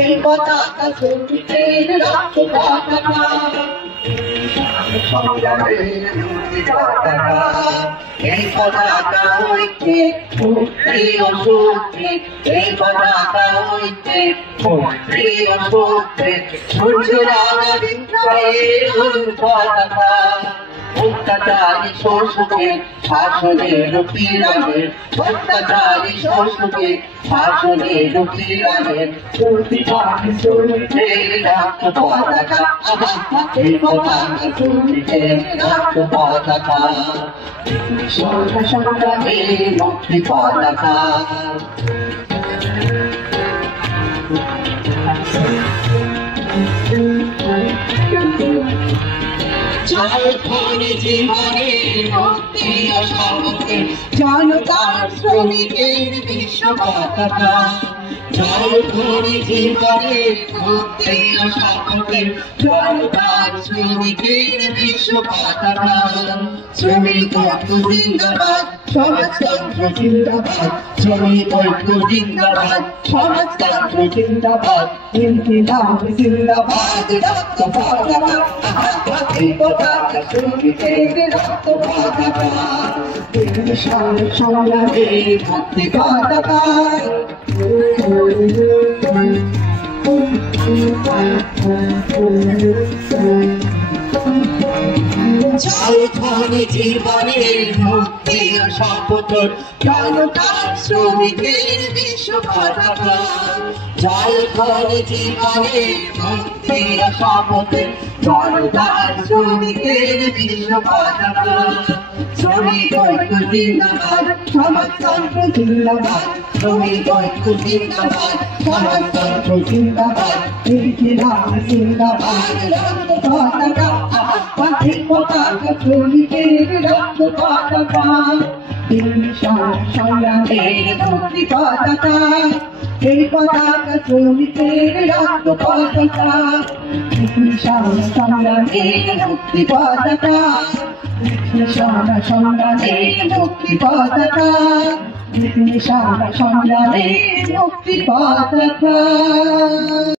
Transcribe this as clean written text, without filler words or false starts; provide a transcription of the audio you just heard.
এই পতাকা শ্রমিকের রক্ত পতাকা, এই পতাকা হইতে মুক্তি ও শক্তি, এই পতাকা হইতে মুক্তি ও শক্তি, সূর্যের আলো বিপ্লবের পতাকা। অত্যাচারী শোষকের শাসনের পীড়নের, অত্যাচারী শোষকের শাসনের পীড়নের প্রতিবাদী শ্রমিকের রক্ত পতাকা, এই পতাকা শ্রমিকের রক্ত পতাকা, সংগ্রামের মুক্তি পতাকা। জীবনের মুক্তি ও শান্তি, জনতার শ্রমিকের বিশ্ব পতাকা। জীবনের মুক্তি ও শান্তি, জনতার শ্রমিকের বিশ্ব পতাকা। শ্রমিক ঐক্য জিন্দাবাদ, সমাজতন্ত্র জিন্দাবাদ, শ্রমিক ঐক্য জিন্দাবাদ, সমাজতন্ত্র জিন্দাবাদ, ইনকিলাব জিন্দাবাদ, রক্ত পতাকা, এই পতাকা শ্রমিকের রক্ত পতাকা, সংগ্রামের মুক্তি পতাকা। জীবনের মুক্তি ও শপথ, জনতার শ্রমিকের বিশ্ব পতাকা। জীবনের মুক্তি ও শপথ, জনতার শ্রমিকের বিশ্ব পতাকা। শ্রমিক ঐক্য জিন্দাবাদ, সমাজতন্ত্র জিন্দাবাদ, শ্রমিক ঐক্য জিন্দাবাদ, সমাজতন্ত্র জিন্দাবাদ, ইনকিলাব জিন্দাবাদ, রক্ত পতাকা, এই পতাকা শ্রমিকের রক্ত পতাকা, সংগ্রামের মুক্তি পতাকা, এই পতাকা শ্রমিকের রক্ত পতাকা, সংগ্রামের মুক্তি পতাকা, সংগ্রামের মুক্তি পতাকা, সংগ্রামের মুক্তি পতাকা।